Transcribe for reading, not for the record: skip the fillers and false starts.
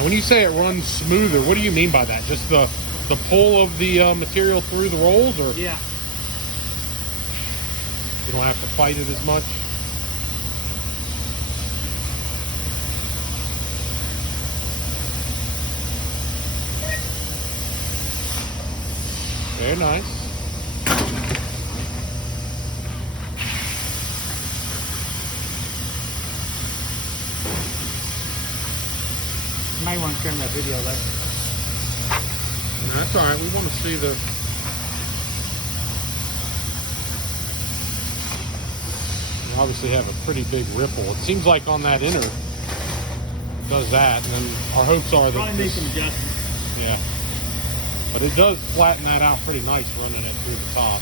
And when you say it runs smoother, what do you mean by that? Just the pull of the material through the rolls, or Yeah. you don't have to fight it as much? Very nice. You might want to turn that video left. That's all right. We want to see the. You obviously have a pretty big ripple. It seems like on that inner it does that, and then our hopes are that Probably make some adjustments. yeah. But it does flatten that out pretty nice running it through the top.